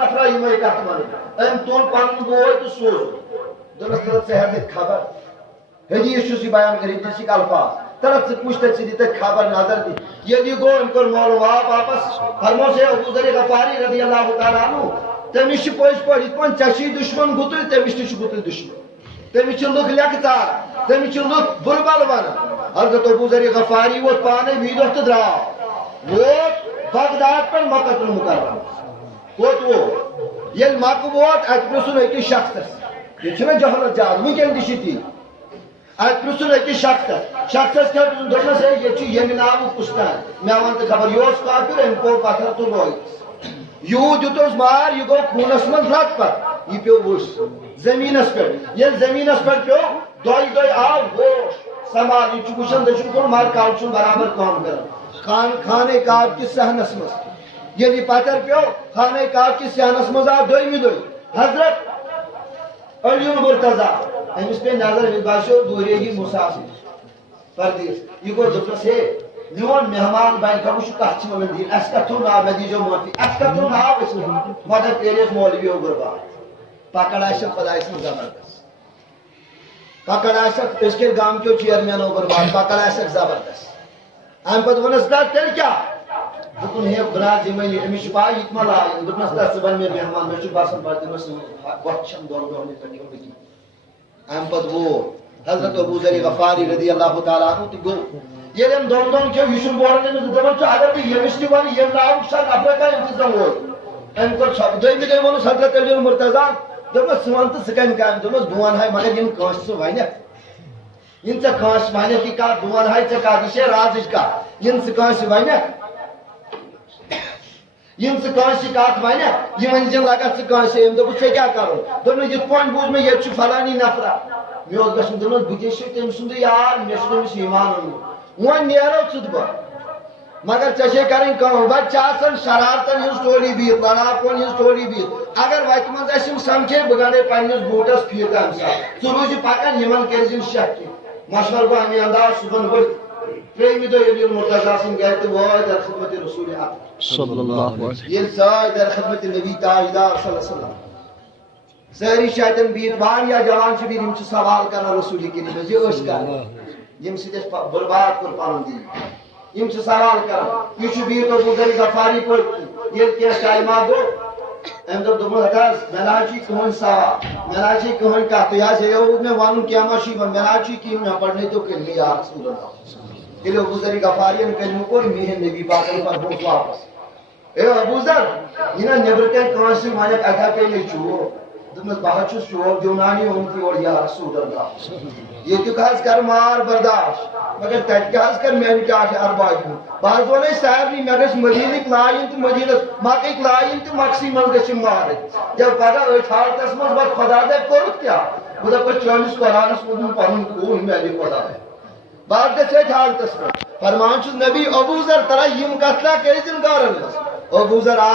نفرا یہ کت ون ام تون پن بوے تو سوز دس ترت ژے ہیٚکھ خبر حدیث چھُس یہِ بیان کٔرِتھ دِژٕکھ الفاظ ترت ژٕ پُچھ تتہِ ژٕ دِتکھ خبر نظر دی ییٚلہِ یہِ گوٚو أمۍ کوٚر مولوٗم واپس فرموس ہے ابو ذر غفاری رضی اللہ تعالیٰ عنہ تٔمِس چھِ پٔزۍ پٲٹھۍ یِتھ پٲٹھۍ ژےٚ چھُے دُشمن گُتُلۍ تٔمِس تہِ چھُ گُتُلۍ دُشمن تٔمِس چھِ لُکھ لیٚکھٕ ژار تٔمِس چھِ لُکھ بُرٕ بل ونان حضرت ابو ذر غفاری ووت پانے وی دۄہ تہٕ درٛاو ووت بغداد پٮ۪ٹھ مکہ المکرمہ کوٚت ووت ییٚلہِ مکہٕ ووت اتہِ پرٛژھُن أکِس شخصس ییٚتہِ چھُنہ جہالت زیادٕ وٕنکٮ۪ن تہِ چھِ تی اتہِ پرٛژھُن أکِس شخصس کیٛاہ پرٛژھُن دوٚپنس ہے ییٚتہِ چھُ ییٚمہِ ناوُک کُستان مےٚ ون تہٕ خبر یہِ اوس کافر أمۍ کوٚر پتھر تہٕ لوگُس یوٗت دیُتُس مار یہِ گوٚو خوٗنس منٛز لت پت یہِ پیوٚو وُچھ زٔمیٖنس پٮ۪ٹھ ییٚلہِ زٔمیٖنس پٮ۪ٹھ پیوٚو دۄیہِ دۄہہِ آو ہوش سنبھال یہِ چھُ وٕچھان دٔچھُن کُن مگر کل چھُنہٕ برابر کٲم کران خانہ کعبہ کِس صحنس منٛز ییٚلہِ یہِ پتھر پیوٚو خانہ کعبہ کِس صحنس منٛز آو دوٚیمہِ دۄہہِ حضرت علی المرتضیٰ أمِس پے نظر أمِس باسیو دوٗرے یہِ مُسافِر پردیس یہِ گوٚو دوٚپنس ہے میون مہمان بنہِ خبر چھُ کتھ چھِ وَنان دِنۍ اَسہِ کتھ تھوٚو ناو مےٚ دیٖزیو معٲفی اَسہِ کتھ تھوٚو ناو أسۍ مگر تیٚلہِ ٲسۍ مولوی عبدالبار پکڑ آسہِ خۄداے سٕنٛز زبردست پکڑ آسٮ۪کھ أزکہِ گامکیو چیرمین عبدالبار پکڑ آسٮ۪کھ زبردست امہِ پتہٕ ووٚنُس نہ تیٚلہِ کیٛاہ دوٚپُن ہے بُراد یہِ ؤنِو أمِس چھِ پاے یہِ تہِ ما لاگہِ دوٚپنس نہ ژٕ بن مےٚ مہمان مےٚ چھُ باسان پتہٕ دِمس گۄٹھ چھم دۄن دۄہن یِتھ کٔنۍ بہٕ امہِ پتہٕ ووت حضرت ابو ذر غفاری رضی اللہ تعالیٰ عنہ تہِ گوٚو ییٚلہِ أمۍ دۄن دۄہن کھیوٚو یہِ چھُنہٕ بوران أمِس دپان چھُ اگر بہٕ ییٚمِس تہِ ونہٕ ییٚمہِ ناوُک چھا نفرا کانٛہہ أمِس زن ووت أمۍ کوٚر دوٚیمہِ دۄہہِ ووٚنُس حضرت علی المرتضیٰ دوٚپمس ژٕ ون تہٕ ژٕ کمہِ کامہِ دوٚپمس بہٕ ونہٕ ہاے مگر یِم کٲنٛسہِ ژٕ ونکھ یِم ژےٚ کٲنٛسہِ ونکھ یہِ کتھ بہٕ ونہٕ ہاے ژےٚ کتھ یہِ چھے رازٕچ کتھ یِم ژٕ کٲنٛسہِ ونکھ یِم ژٕ کٲنٛسہِ کتھ ونکھ یہِ ؤنۍ زِ لگس ژٕ کٲنٛسہِ أمۍ دوٚپُس ژےٚ کیٛاہ کرُن دوٚپنس یِتھ پٲٹھۍ بوٗز مےٚ ییٚتہِ چھُ فلانی نفرا مےٚ اوس گژھُن دوٚپمس بہٕ تہِ چھُس تٔمۍ سُنٛدُے یار مےٚ چھُ تٔمِس ایمان اوٚنمُت وۄنۍ نیرو ژٕ تہٕ بہٕ مگر ژےٚ چھے کرٕنۍ کٲم وتہِ چھِ آسان شرارتن ہٕنٛز ٹولی بِہِتھ لڑاکون ہٕنٛز ٹولی بِہِتھ اگر وتہِ منٛز اسہِ یِم سمکھے بہٕ گنڈے پننِس بوٗٹس فیٖتہٕ امہِ ساتہٕ ژٕ روٗزِ پکان یِمن کٔرۍ زِ شک کینٛہہ مشور گوٚو امہِ انداز صُبحن ؤتھۍ ترٛیٚیمہِ دۄہ ییٚلہِ مرتضیٰ سٕنٛدۍ گرِ تہٕ وٲتۍ در خدمت رسول ییٚلہِ ژاے در خدمت نبی تاجدار صلی اللہ علیہ وسلم سٲری چھِ اتٮ۪ن بِہِتھ واریاہ جوان چھِ بِہِتھ یِم چھِ سوال کران رسول کریم منٛز یہِ ٲسۍ کران ییٚمہِ سۭتۍ اَسہِ برباد کوٚر پنُن دیٖن یِم چھِ سوال کران یہِ چھُ بِہِتھ ابو ذر غفاری پٲٹھۍ ییٚلہِ کینٛہہ ٹایما گوٚو أمۍ دوٚپ دوٚپمس ہت حظ مےٚ نہ حظ چھُے کٕہٕنۍ سوال مےٚ نہ حظ چھُے کٕہٕنۍ کتھ تُہۍ حظ ہیٚیو مےٚ ونُن کینٛہہ ما چھُے وَنُن مےٚ نہ حظ چھُے کِہیٖنۍ مےٚ پرنٲیتو کلمہ یا رسول اللہ ییٚلہِ ابو ذر غفارین کلمہ کوٚر میٲنۍ نبی پاکن فرمووُکھ واپس اے ابو ذر یہِ نہ نیٚبرٕ کَنۍ کٲنٛسہِ وَنکھ اَتھا پیٚیہِ مےٚ چوب دوٚپمس بہٕ حظ چھُس شوق دِونانی اوٚنمُت یور یا رسول اللہ ییٚتیُک حظ کر مار برداشت مگر تتہِ کیٛاہ حظ کر میانہِ کیٛاہ چھِ اربابہِ ہُنٛد بہٕ حظ ونے سارنٕے مےٚ گژھِ مدیٖنٕکۍ لایِنۍ تہٕ مدیٖنس مکٕکۍ لایِنۍ تہٕ مکسٕے منٛز گژھِ یِم مارٕنۍ ییٚلہِ پگاہ أتھۍ حالتس منٛز پتہٕ خۄدا دپہِ کوٚرُتھ کیٛاہ بہٕ دپس چٲنِس قرآنس منٛز پنُن خوٗن میلہِ خۄدایا بہٕ حظ گژھِ أتھۍ حالتس پٮ۪ٹھ فرمان چھُس نبی ابو ذر ترا یِم کتھ لا کٔرِتھ گارن منٛز ابو ذر آو